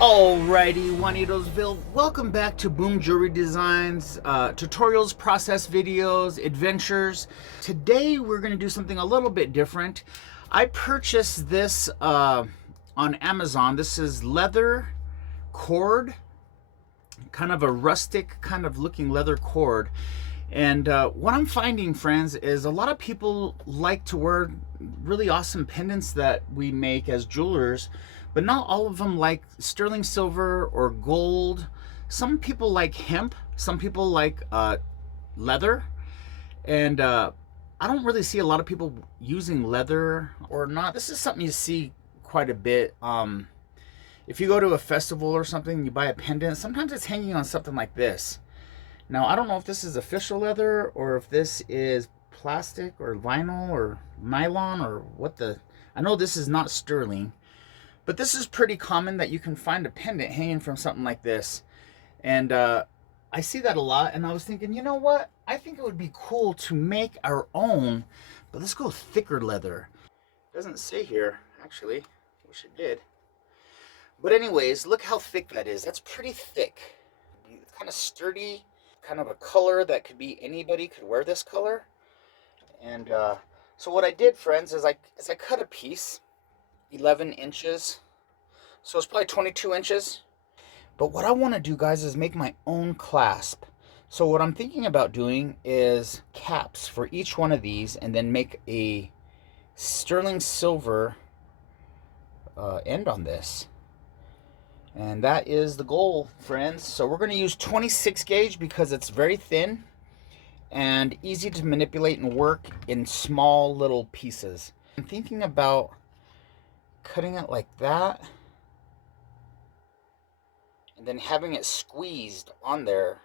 Alrighty, Juanitosville, welcome back to Boom Jewelry Designs, tutorials, process videos, adventures. Today we're going to do something a little bit different. I purchased this on Amazon. This is leather cord, kind of a rustic kind of looking leather cord. And what I'm finding, friends, is a lot of people like to wear really awesome pendants that we make as jewelers, but not all of them like sterling silver or gold. Some people like hemp, some people like leather, and I don't really see a lot of people using leather or not. This is something you see quite a bit. If you go to a festival or something, you buy a pendant, sometimes it's hanging on something like this. Now, I don't know if this is official leather or if this is plastic or vinyl or nylon or what the... I know this is not sterling, but this is pretty common that you can find a pendant hanging from something like this. And I see that a lot, and I was thinking, you know what? I think it would be cool to make our own, but let's go thicker leather. It doesn't say here, actually. Wish it did. But anyways, look how thick that is. That's pretty thick. It's kind of sturdy. Kind of a color that could be, anybody could wear this color. And so what I did, friends, is I cut a piece 11 inches, so it's probably 22 inches. But what I want to do, guys, is make my own clasp. So what I'm thinking about doing is caps for each one of these, and then make a sterling silver end on this. And that is the goal, friends. So we're going to use 26 gauge because it's very thin and easy to manipulate and work in small little pieces. I'm thinking about cutting it like that and then having it squeezed on there.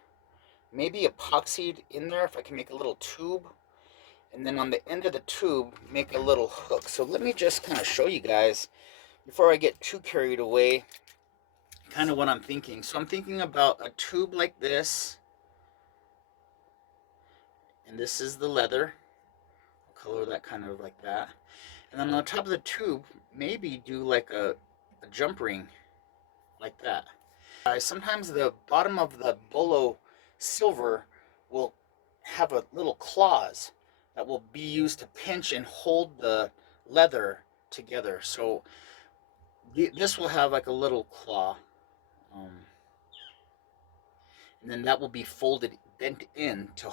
Maybe epoxied in there if I can make a little tube. And then on the end of the tube, make a little hook. So let me just kind of show you guys before I get too carried away kind of what I'm thinking. So I'm thinking about a tube like this, and this is the leather. I'll color that kind of like that, and then on the top of the tube maybe do like a jump ring like that. Sometimes the bottom of the bolo silver will have a little claws that will be used to pinch and hold the leather together. So this will have like a little claw. And then that will be folded, bent in to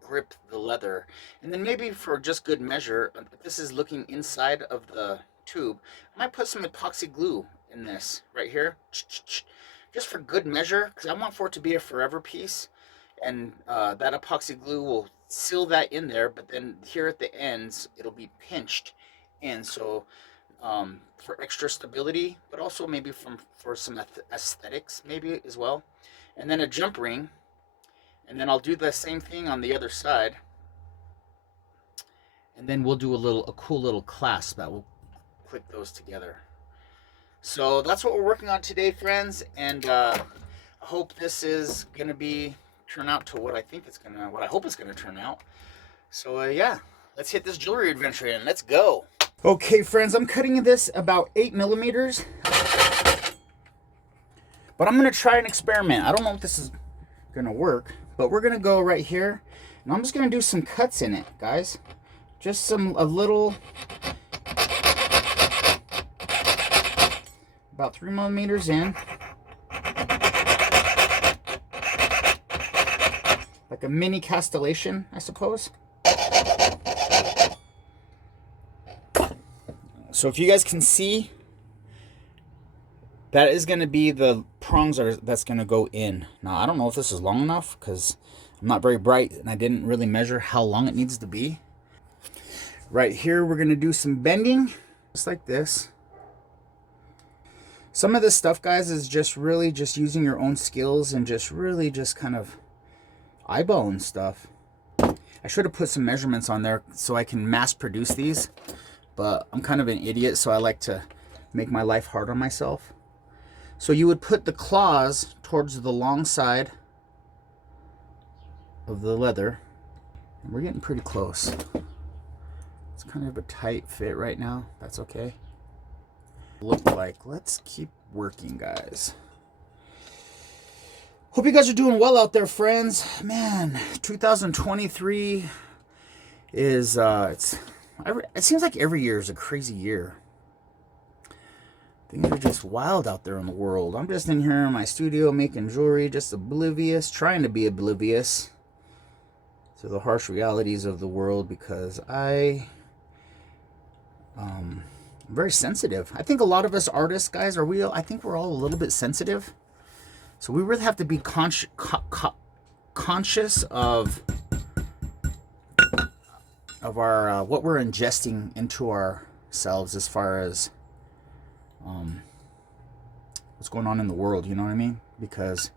grip the leather. And then maybe for just good measure, if this is looking inside of the tube, I might put some epoxy glue in this right here, just for good measure, because I want for it to be a forever piece. And that epoxy glue will seal that in there, but then here at the ends it'll be pinched in, so for extra stability, but also maybe for some aesthetics maybe as well. And then a jump ring, and then I'll do the same thing on the other side, and then we'll do a cool little clasp that will click those together. So that's what we're working on today, friends, and I hope this is gonna turn out to what I hope it's gonna turn out. So yeah, let's hit this jewelry adventure in. Let's go. Okay, friends, I'm cutting this about 8 millimeters, but I'm going to try an experiment. I don't know if this is going to work, but we're going to go right here, and I'm just going to do some cuts in it, guys. Just a little, about 3 millimeters in, like a mini castellation, I suppose. So if you guys can see, that is going to be the prongs that's going to go in. Now, I don't know if this is long enough because I'm not very bright and I didn't really measure how long it needs to be. Right here, we're going to do some bending, just like this. Some of this stuff, guys, is just really just using your own skills and just really just kind of eyeballing stuff. I should have put some measurements on there so I can mass produce these. But I'm kind of an idiot, so I like to make my life hard on myself. So you would put the claws towards the long side of the leather. And we're getting pretty close. It's kind of a tight fit right now. That's okay. Look like, let's keep working, guys. Hope you guys are doing well out there, friends. Man, 2023 is it seems like every year is a crazy year. Things are just wild out there in the world. I'm just in here in my studio making jewelry, just oblivious, trying to be oblivious to the harsh realities of the world, because I'm very sensitive. I think a lot of us artists, guys, I think we're all a little bit sensitive. So we really have to be conscious of our what we're ingesting into ourselves as far as what's going on in the world. You know what I mean? Because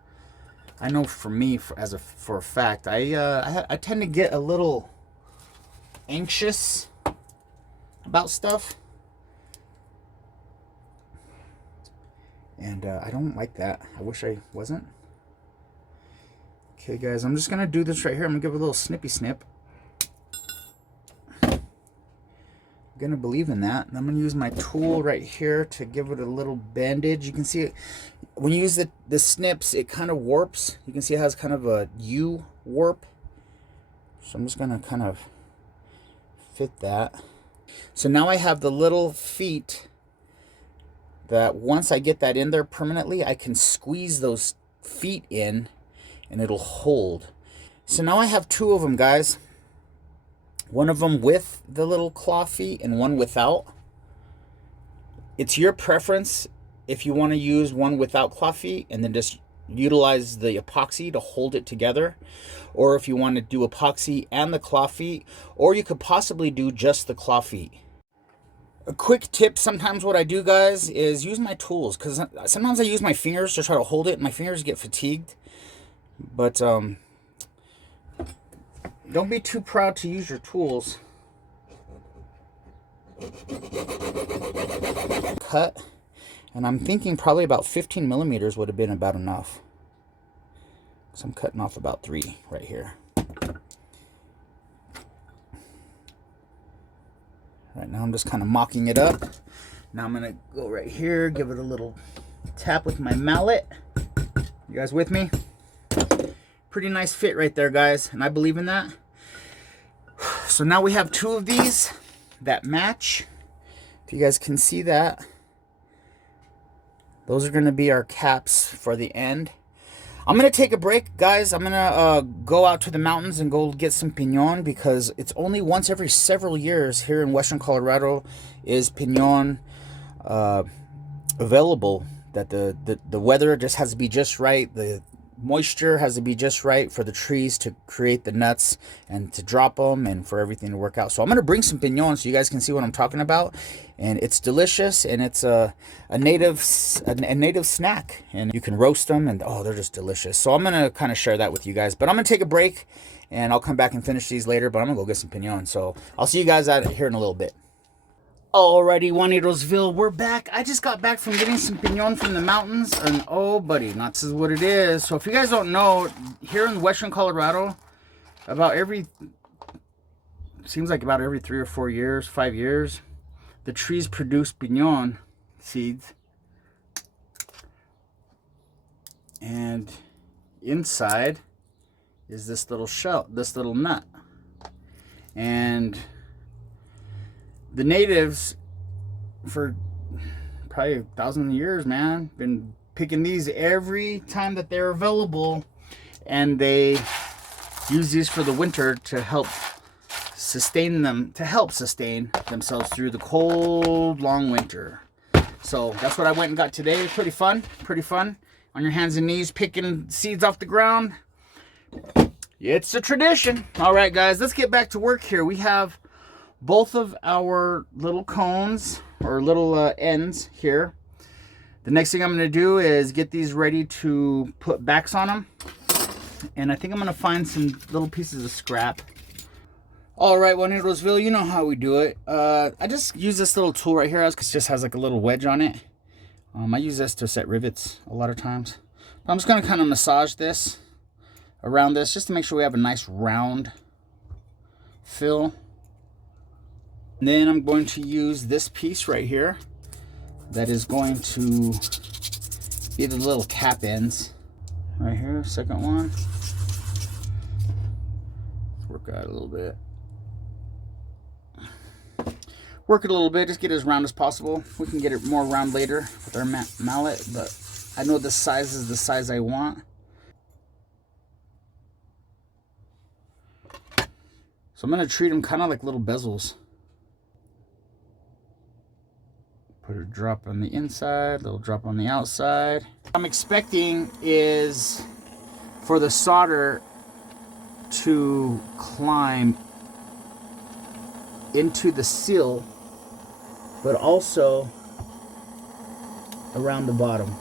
I know for me, for a fact, I tend to get a little anxious about stuff. And I don't like that. I wish I wasn't. Okay, guys, I'm just going to do this right here. I'm going to give it a little snippy snip. I'm going to believe in that. And I'm going to use my tool right here to give it a little bandage. You can see it. When you use the snips, it kind of warps. You can see it has kind of a U warp. So I'm just going to kind of fit that. So now I have the little feet that once I get that in there permanently, I can squeeze those feet in and it'll hold. So now I have two of them, guys. One of them with the little claw feet and one without. It's your preference if you want to use one without claw feet and then just utilize the epoxy to hold it together, or if you want to do epoxy and the claw feet, or you could possibly do just the claw feet. A quick tip, sometimes what I do, guys, is use my tools, because sometimes I use my fingers to try to hold it and my fingers get fatigued. But don't be too proud to use your tools. Cut, and I'm thinking probably about 15 millimeters would have been about enough. So I'm cutting off about 3 right here. Right now I'm just kind of mocking it up. Now I'm gonna go right here, give it a little tap with my mallet. You guys with me? Pretty nice fit right there, guys, and I believe in that. So now we have 2 of these that match. If you guys can see that, those are gonna be our caps for the end. I'm going to take a break, guys. I'm going to go out to the mountains and go get some pinon, because it's only once every several years here in Western Colorado is pinon available. That the weather just has to be just right. The moisture has to be just right for the trees to create the nuts and to drop them and for everything to work out. So I'm going to bring some pinon so you guys can see what I'm talking about. And it's delicious, and it's a native snack, and you can roast them, and oh, they're just delicious. So I'm going to kind of share that with you guys, but I'm going to take a break and I'll come back and finish these later, but I'm going to go get some pinon. So I'll see you guys out here in a little bit. Alrighty, Juanitosville, we're back. I just got back from getting some pinon from the mountains, and oh, buddy, this is what it is. So if you guys don't know, here in Western Colorado, seems like about every 3 or 4 years, 5 years, the trees produce pinon seeds. And inside is this little shell, this little nut. And the natives, for probably 1,000 years, man, been picking these every time that they're available, and they use these for the winter to help sustain themselves through the cold, long winter. So that's what I went and got today. It's pretty fun, on your hands and knees picking seeds off the ground. It's a tradition. All right, guys, let's get back to work here. We have both of our little cones, or little ends here. The next thing I'm going to do is get these ready to put backs on them. And I think I'm going to find some little pieces of scrap. All right, Juanitosville, you know how we do it. I just use this little tool right here because it just has like a little wedge on it. I use this to set rivets a lot of times. I'm just going to kind of massage this around this just to make sure we have a nice round fill. And then I'm going to use this piece right here that is going to be the little cap ends. Right here, second one. Work out a little bit. Work it a little bit, just get it as round as possible. We can get it more round later with our mallet, but I know this size is the size I want. So I'm going to treat them kind of like little bezels. Put a drop on the inside, little drop on the outside. What I'm expecting is for the solder to climb into the seal, but also around the bottom.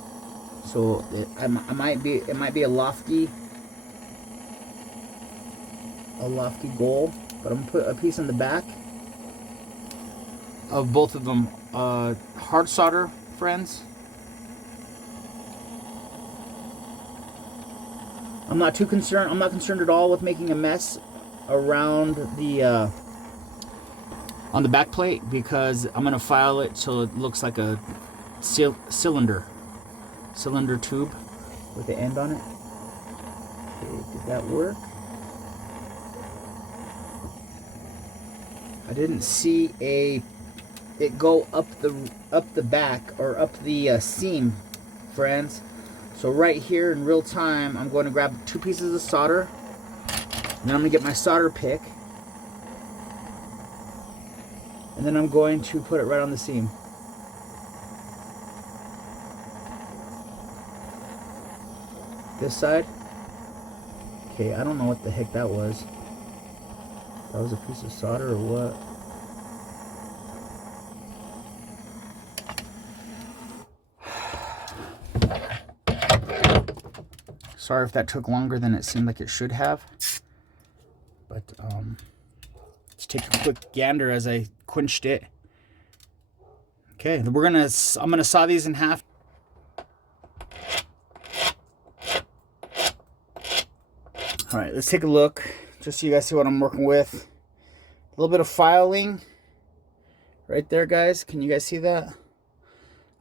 So it might be a lofty goal, but I'm gonna put a piece in the back of both of them. Hard solder, friends. I'm not too concerned. I'm not concerned at all with making a mess around the on the back plate, because I'm gonna file it so it looks like a cylinder tube with the end on it. Okay, did that work? I didn't see it go up the back or up the seam, friends. So right here in real time, I'm going to grab 2 pieces of solder, and then I'm going to get my solder pick, and then I'm going to put it right on the seam. This side. Okay, I don't know what the heck that was. That was a piece of solder or what? Sorry if that took longer than it seemed like it should have. But let's take a quick gander as I quenched it. Okay, I'm gonna saw these in half. All right, let's take a look, just so you guys see what I'm working with. A little bit of filing right there, guys. Can you guys see that?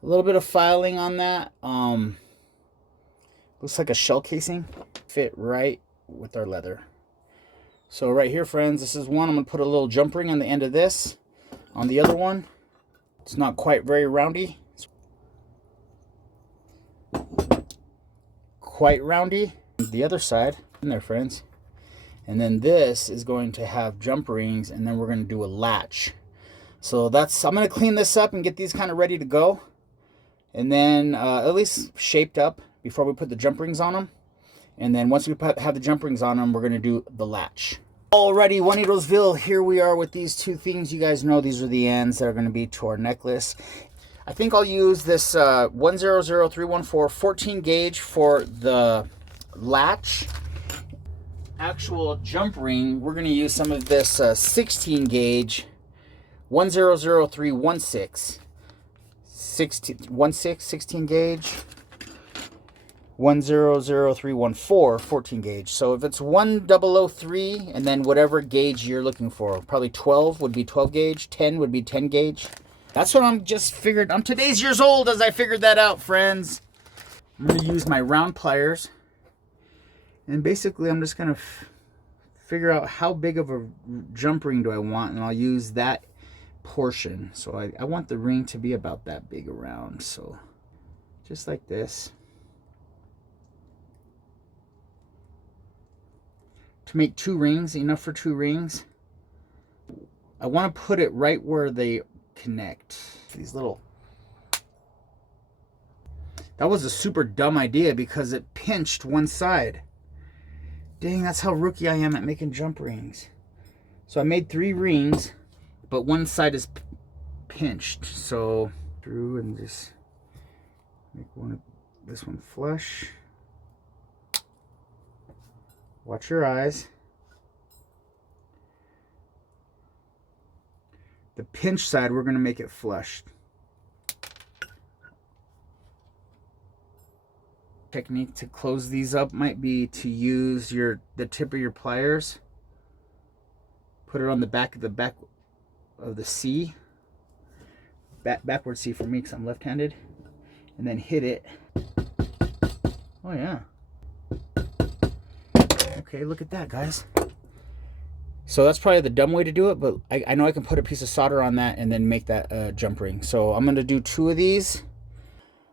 A little bit of filing on that. Looks like a shell casing. Fit right with our leather. So right here, friends, this is one. I'm gonna put a little jump ring on the end of this. On the other one, it's not quite very roundy. Quite roundy. The other side in there, friends. And then this is going to have jump rings, and then we're going to do a latch. So I'm going to clean this up and get these kind of ready to go, and then at least shaped up before we put the jump rings on them. And then once we have the jump rings on them, we're going to do the latch. Alrighty, Juanitosville, here we are with these 2 things. You guys know these are the ends that are going to be to our necklace. I think I'll use this 100314 14 gauge for the latch. Actual jump ring, we're going to use some of this 16 gauge 100316 16 gauge 100314 14 gauge. So if it's 1003 and then whatever gauge you're looking for, probably 12 would be 12 gauge, 10 would be 10 gauge. That's what I'm just figured. I'm today's years old as I figured that out, friends. I'm going to use my round pliers. And basically, I'm just going to figure out how big of a jump ring do I want, and I'll use that portion. So I want the ring to be about that big around. So just like this. To make 2 rings, enough for 2 rings. I want to put it right where they connect. These little... That was a super dumb idea because it pinched one side. Dang, that's how rookie I am at making jump rings. So I made 3 rings, but one side is pinched. So through and just make this one flush. Watch your eyes. The pinch side, we're going to make it flush. Technique to close these up might be to use the tip of your pliers, put it on the back the C, backward C for me because I'm left-handed, and then hit it. Oh yeah. Okay, look at that, guys. So that's probably the dumb way to do it, but I know I can put a piece of solder on that and then make that jump ring. So I'm gonna do 2 of these.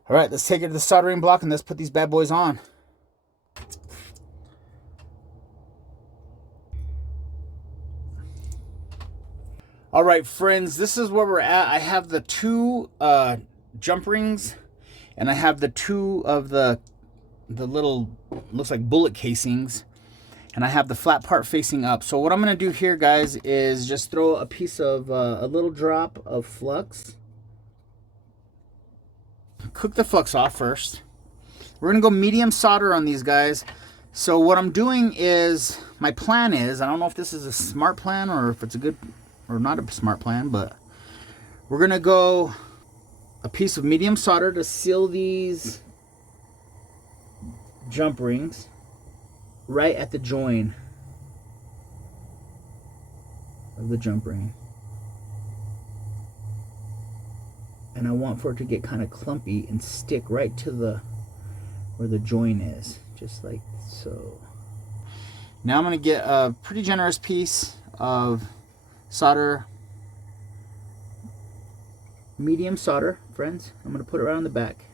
All right, let's take it to the soldering block and let's put these bad boys on. All right, friends, this is where we're at. I have the 2 jump rings, and I have the 2 of the little, looks like bullet casings, and I have the flat part facing up. So what I'm gonna do here, guys, is just throw a piece of, a little drop of flux. Cook the flux off first. We're gonna go medium solder on these guys. So what I'm doing is, my plan is, I don't know if this is a smart plan or if it's a good, or not a smart plan, but we're gonna go a piece of medium solder to seal these jump rings right at the join of the jump ring. And I want for it to get kind of clumpy and stick right to the where the join is, just like so. Now I'm gonna get a pretty generous piece of solder, medium solder, friends. I'm gonna put it right on the back.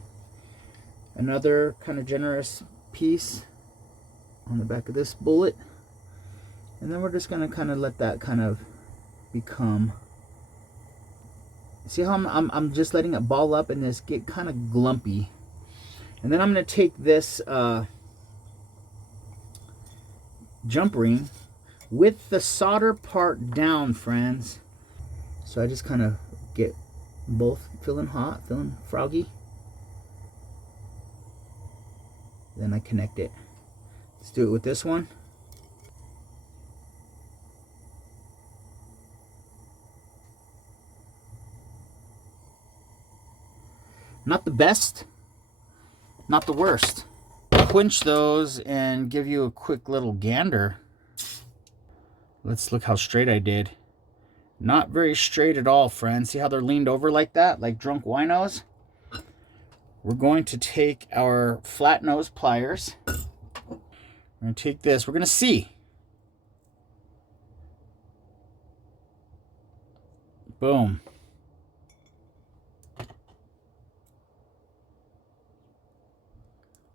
Another kind of generous piece on the back of this bullet, and then we're just gonna kind of let that kind of become. See how I'm just letting it ball up and just get kind of glumpy, and then I'm gonna take this jump ring with the solder part down, friends. So I just kind of get both feeling hot, feeling froggy. Then I connect it. Let's do it with this one. Not the best, not the worst. Quench those and give you a quick little gander. Let's look how straight I did. Not very straight at all, friends. See how they're leaned over like that, like drunk winos? We're going to take our flat nose pliers. We're going to take this. We're going to see. Boom.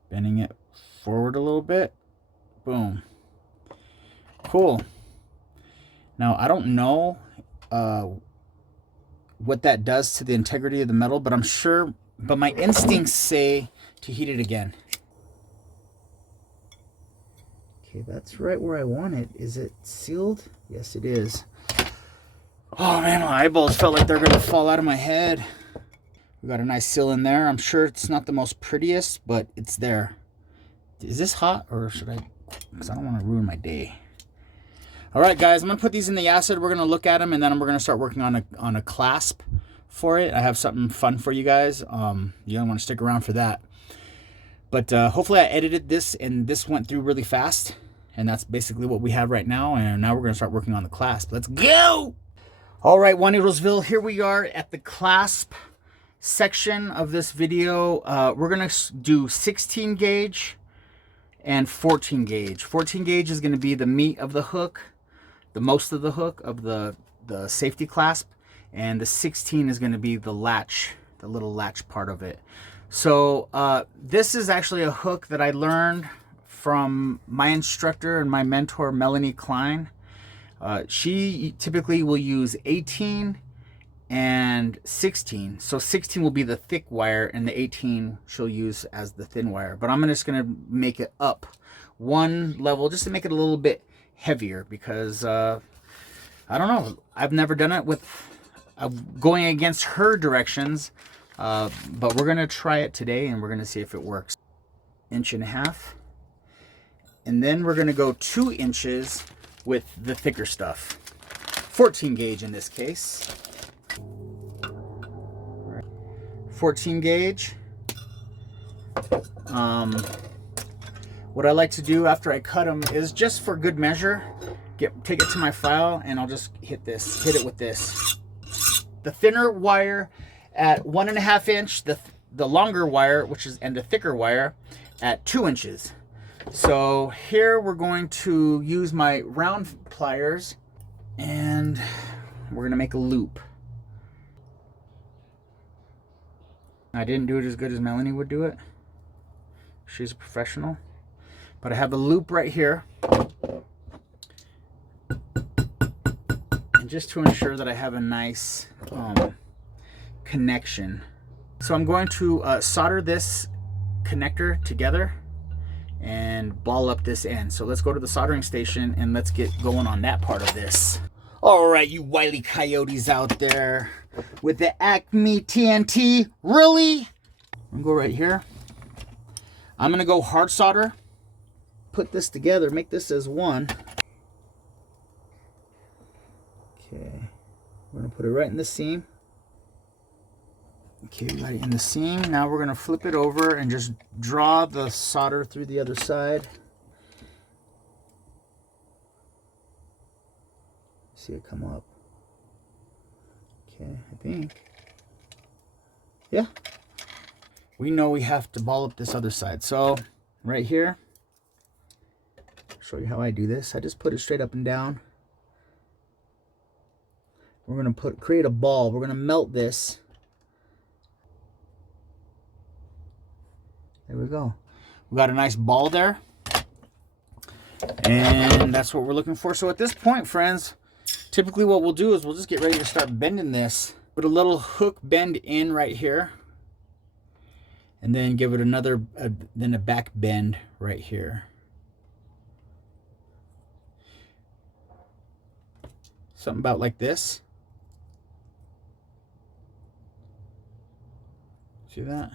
Bending it forward a little bit. Boom. Cool. Now, I don't know what that does to the integrity of the metal, but I'm sure, but my instincts say to heat it again. Okay, that's right where I want it. Is it sealed? Yes, it is. Oh man, my eyeballs felt like they're gonna fall out of my head. We got a nice seal in there. I'm sure it's not the most prettiest, but it's there. Is this hot, or should I? Because I don't want to ruin my day. All right, guys, I'm gonna put these in the acid. We're gonna look at them, and then we're gonna start working on a clasp for it. I have something fun for you guys. You don't want to stick around for that. But hopefully I edited this, and this went through really fast. And that's basically what we have right now. And now we're gonna start working on the clasp. Let's go! All right, Juan Needlesville, here we are at the clasp section of this video. We're gonna do 16 gauge and 14 gauge. 14 gauge is gonna be the meat of the hook, the most of the hook of the safety clasp, and the 16 is gonna be the latch, the little latch part of it. So this is actually a hook that I learned from my instructor and my mentor, Melanie Klein. She typically will use 18 and 16. So 16 will be the thick wire, and the 18 she'll use as the thin wire. But I'm just gonna make it up one level just to make it a little bit heavier, because I don't know, I've never done it with going against her directions, but we're gonna try it today and we're gonna see if it works. 1.5 inches, and then we're gonna go 2 inches with the thicker stuff, 14 gauge in this case. 14 gauge. What I like to do after I cut them is, just for good measure, take it to my file, and I'll just hit it with this. the thinner wire at 1.5 inch, the longer wire, and the thicker wire at 2 inches. So here we're going to use my round pliers and we're gonna make a loop. I didn't do it as good as Melanie would do it. She's a professional. But I have a loop right here. And just to ensure that I have a nice connection. So I'm going to solder this connector together and ball up this end. So let's go to the soldering station and let's get going on that part of this. All right, you wily coyotes out there with the Acme TNT, really? I'm gonna go right here. I'm gonna go hard solder, put this together, make this as one. Okay, we're gonna put it right in the seam. Okay, we got it in the seam. Now we're gonna flip it over and just draw the solder through the other side. See it come up. Okay, I think. Yeah. We know we have to ball up this other side. So right here, I'll show you how I do this. I just put it straight up and down. We're gonna create a ball. We're gonna melt this. There we go. We got a nice ball there. And that's what we're looking for. So at this point, friends, typically what we'll do is we'll just get ready to start bending this. Put a little hook bend in right here. And then give it another, then a back bend right here. Something about like this. See that?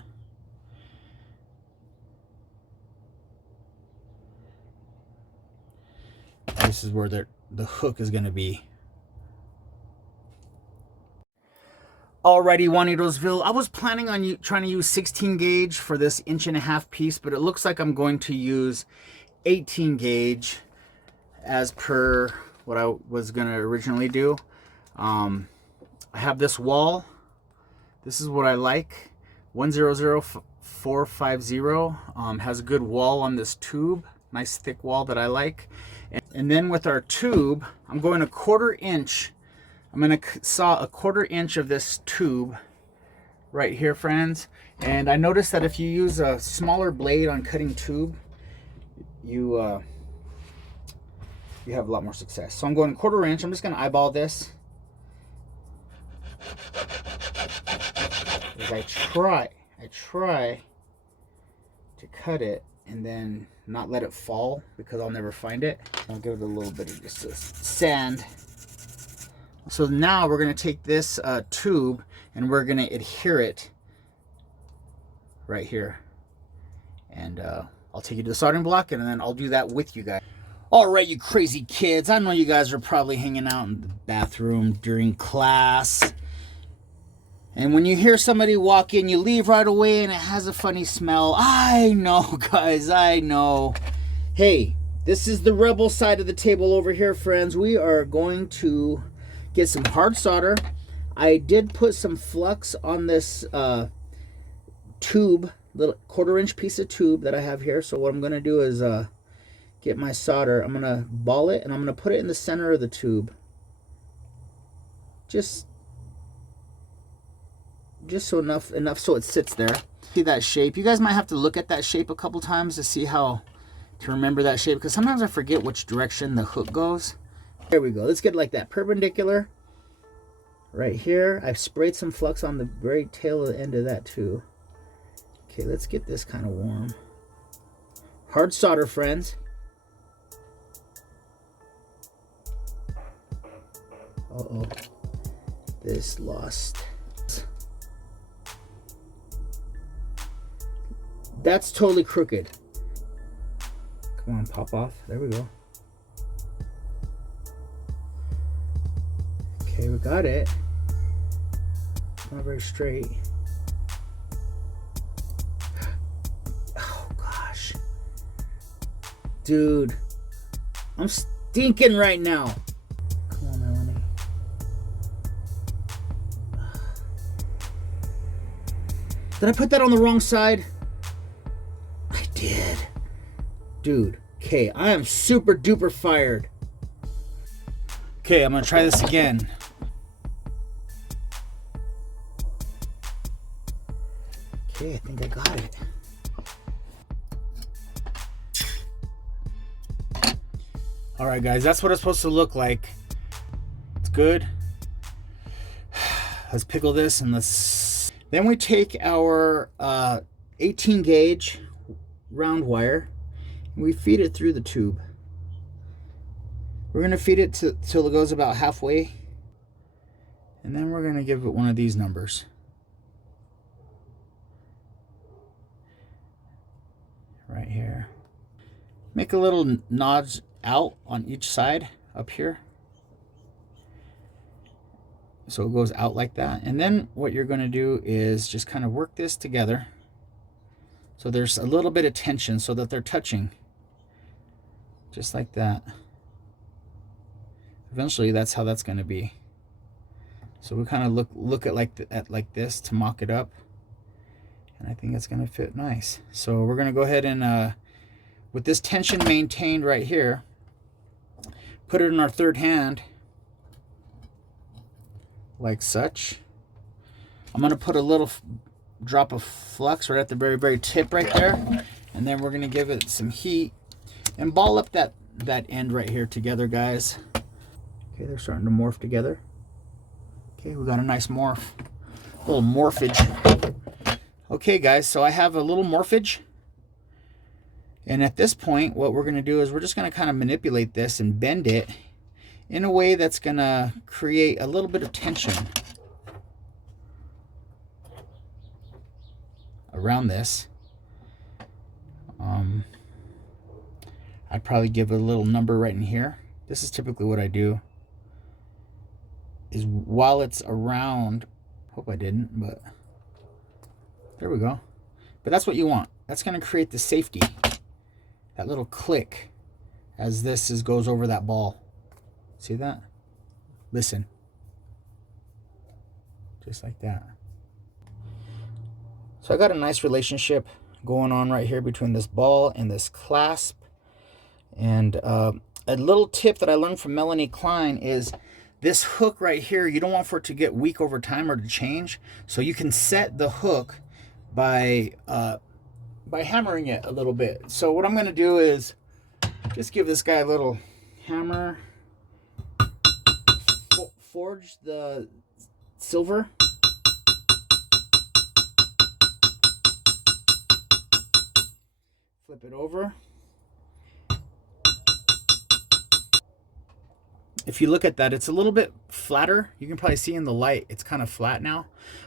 This is where the hook is going to be. Alrighty, Juanitosville. I was planning on trying to use 16 gauge for this 1.5 inch piece, but it looks like I'm going to use 18 gauge as per what I was going to originally do. I have this wall. This is what I like. 100450 has a good wall on this tube. Nice thick wall that I like. And then with our tube, I'm going 1/4 inch. I'm going to saw 1/4 inch of this tube right here, friends. And I noticed that if you use a smaller blade on cutting tube, you have a lot more success. So I'm going 1/4 inch. I'm just going to eyeball this. As I try to cut it and then not let it fall because I'll never find it. I'll give it a little bit of just a sand. So now we're going to take this tube and we're going to adhere it right here. And I'll take you to the soldering block and then I'll do that with you guys. All right, you crazy kids. I know you guys are probably hanging out in the bathroom during class. And when you hear somebody walk in, you leave right away and it has a funny smell. I know, guys, I know. Hey, this is the rebel side of the table over here, friends. We are going to get some hard solder. I did put some flux on this tube, little 1/4 inch piece of tube that I have here. So what I'm going to do is get my solder. I'm going to ball it and I'm going to put it in the center of the tube. Just so enough so it sits there. See that shape? You guys might have to look at that shape a couple times to see to remember that shape, because sometimes I forget which direction the hook goes. There we go. Let's get like that perpendicular right here. I've sprayed some flux on the very tail end of that too. Okay, let's get this kind of warm. Hard solder, friends. Uh-oh. This lost. That's totally crooked. Come on, pop off. There we go. Okay, we got it. Not very straight. Oh, gosh. Dude. I'm stinking right now. Come on, Melanie. Did I put that on the wrong side? I did. Dude, okay, I am super duper fired. Okay, I'm gonna try this again. Okay, I think I got it. All right, guys, that's what it's supposed to look like. It's good. Let's pickle this and let's... Then we take our 18 gauge round wire and we feed it through the tube. We're gonna feed it till it goes about halfway. And then we're gonna give it one of these numbers. Right here. Make a little notch out on each side up here. So it goes out like that. And then what you're gonna do is just kind of work this together. So there's a little bit of tension so that they're touching. Just like that. Eventually that's how that's gonna be. So we kind of look at like this to mock it up. And I think it's gonna fit nice. So we're gonna go ahead and with this tension maintained right here, put it in our third hand like such. I'm gonna put a little drop of flux right at the very tip right there, and then we're gonna give it some heat and ball up that end right here together, guys. Okay, they're starting to morph together. Okay, we got a nice morph, a little morphage. Okay, guys, so I have a little morphage. And at this point, what we're going to do is we're just going to kind of manipulate this and bend it in a way that's going to create a little bit of tension around this. I'd probably give it a little number right in here. This is typically what I do, is while it's around, hope I didn't, but there we go. But that's what you want. That's going to create the safety. That little click as this goes over that ball. See that? Listen. Just like that. So I got a nice relationship going on right here between this ball and this clasp. And a little tip that I learned from Melanie Klein is this hook right here, you don't want for it to get weak over time or to change. So you can set the hook by hammering it a little bit. So what I'm going to do is just give this guy a little hammer, forge the silver, flip it over. If you look at that, it's a little bit flatter. You can probably see in the light, it's kind of flat now.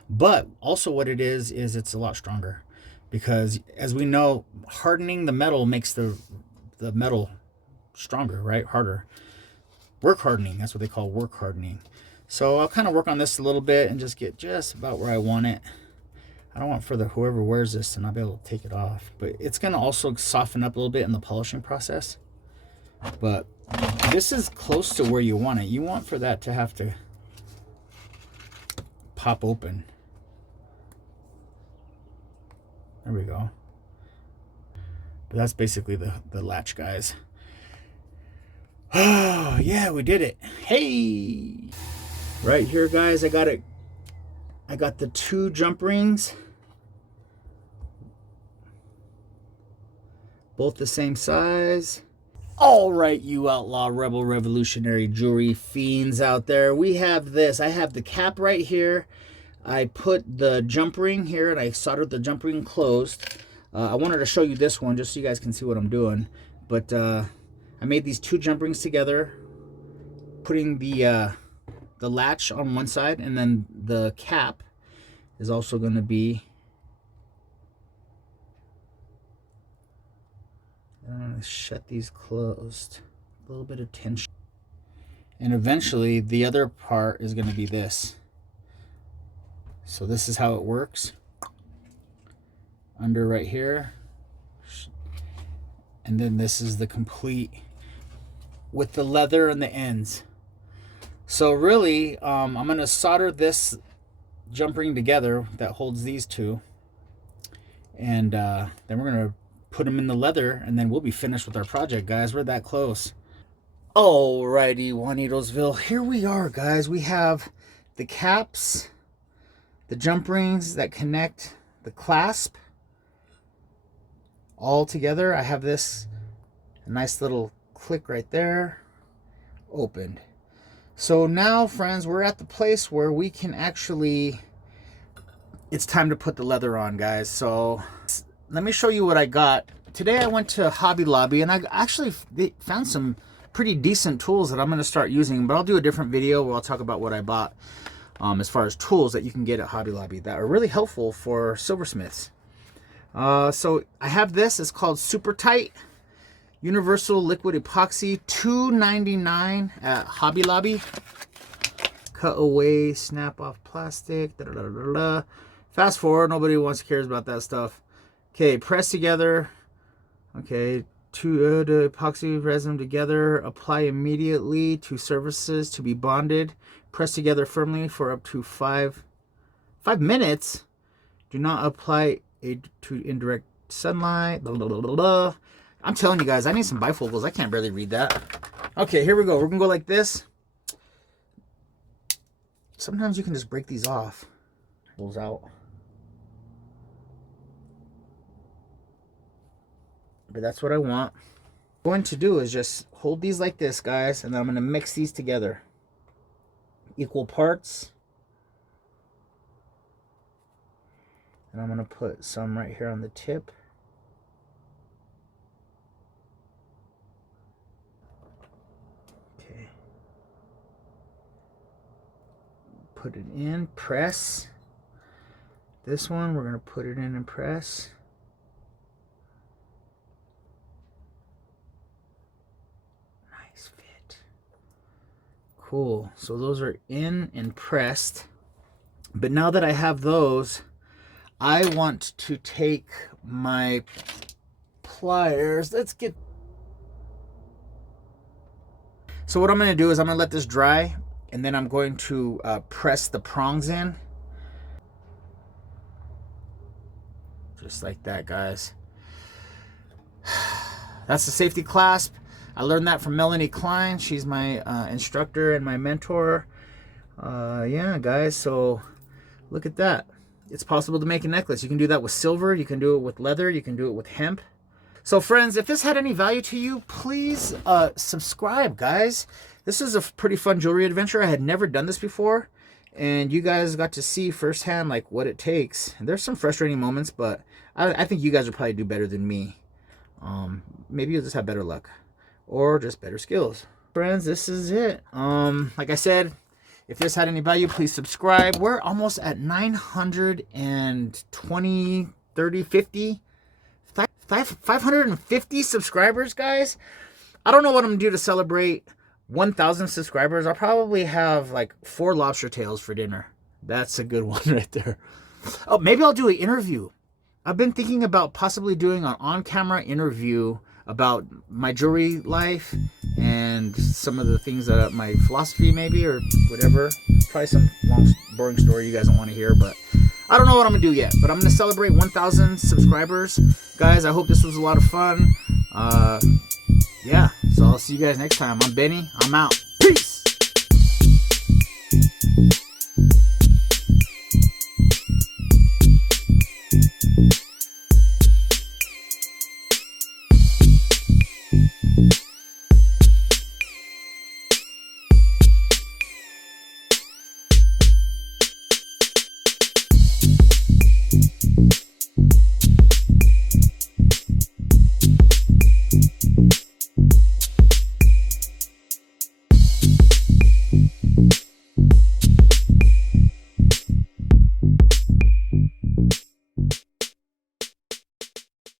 But also what it is it's a lot stronger. Because as we know, hardening the metal makes the metal stronger, right? Harder. Work hardening, that's what they call work hardening. So I'll kind of work on this a little bit and just get just about where I want it. I don't want for whoever wears this to not be able to take it off. But it's going to also soften up a little bit in the polishing process. But this is close to where you want it. You want for that to have to pop open. There we go. But that's basically the latch, guys. Oh, yeah, we did it. Hey! Right here, guys, I got it. I got the 2 jump rings. Both the same size. All right, you outlaw, rebel, revolutionary jewelry fiends out there. We have this. I have the cap right here. I put the jump ring here and I soldered the jump ring closed. I wanted to show you this one just so you guys can see what I'm doing. But I made these 2 jump rings together, putting the latch on one side, and then the cap is also going to be... I'm going to shut these closed. A little bit of tension. And eventually the other part is going to be this. So this is how it works. Under right here. And then this is the complete with the leather and the ends. So really, I'm going to solder this jump ring together that holds these 2. And then we're going to put them in the leather, and then we'll be finished with our project, guys. We're that close. Alrighty, Juanitosville, here we are, guys. We have the caps, the jump rings that connect the clasp all together. I have this nice little click right there, opened. So now, friends, we're at the place where we can actually, it's time to put the leather on, guys. So let me show you what I got. Today I went to Hobby Lobby, and I actually found some pretty decent tools that I'm going to start using, but I'll do a different video where I'll talk about what I bought as far as tools that you can get at Hobby Lobby that are really helpful for silversmiths. So I have this. It's called Super Tight Universal Liquid Epoxy, $2.99 at Hobby Lobby. Cut away, snap off plastic. Da, da, da, da, da. Fast forward, nobody cares about that stuff. Okay, press together. Okay, the epoxy resin together. Apply immediately to surfaces to be bonded. Press together firmly for up to 5 minutes. Do not apply to indirect sunlight. Blah, blah, blah, blah, blah. I'm telling you guys, I need some bifocals. I can't barely read that. Okay, here we go. We're gonna go like this. Sometimes you can just break these off. Pulls out. But that's what I want. What I'm going to do is just hold these like this, guys, and then I'm going to mix these together. Equal parts. And I'm going to put some right here on the tip. Okay. Put it in, press. This one, we're going to put it in and press. Fit. Cool. So those are in and pressed. But now that I have those, I want to take my pliers. Let's get... So what I'm going to do is I'm going to let this dry, and then I'm going to press the prongs in. Just like that, guys. That's the safety clasp. I learned that from Melanie Klein. She's my instructor and my mentor. Yeah, guys, so look at that. It's possible to make a necklace. You can do that with silver. You can do it with leather. You can do it with hemp. So, friends, if this had any value to you, please subscribe, guys. This is a pretty fun jewelry adventure. I had never done this before, and you guys got to see firsthand like what it takes. And there's some frustrating moments, but I think you guys will probably do better than me. Maybe you'll just have better luck. Or just better skills. Friends, this is it. Like I said, if this had any value, please subscribe. We're almost at 920, 30, 50, 550 subscribers, guys. I don't know what I'm gonna do to celebrate 1,000 subscribers. I'll probably have like 4 lobster tails for dinner. That's a good one right there. Oh, maybe I'll do an interview. I've been thinking about possibly doing an on-camera interview about my jewelry life and some of the things that my philosophy maybe, or whatever. Probably some long boring story you guys don't want to hear, but I don't know what I'm gonna do yet. But I'm gonna celebrate 1,000 subscribers, guys. I hope this was a lot of fun. Yeah, so I'll see you guys next time. I'm Benny. I'm out. Peace.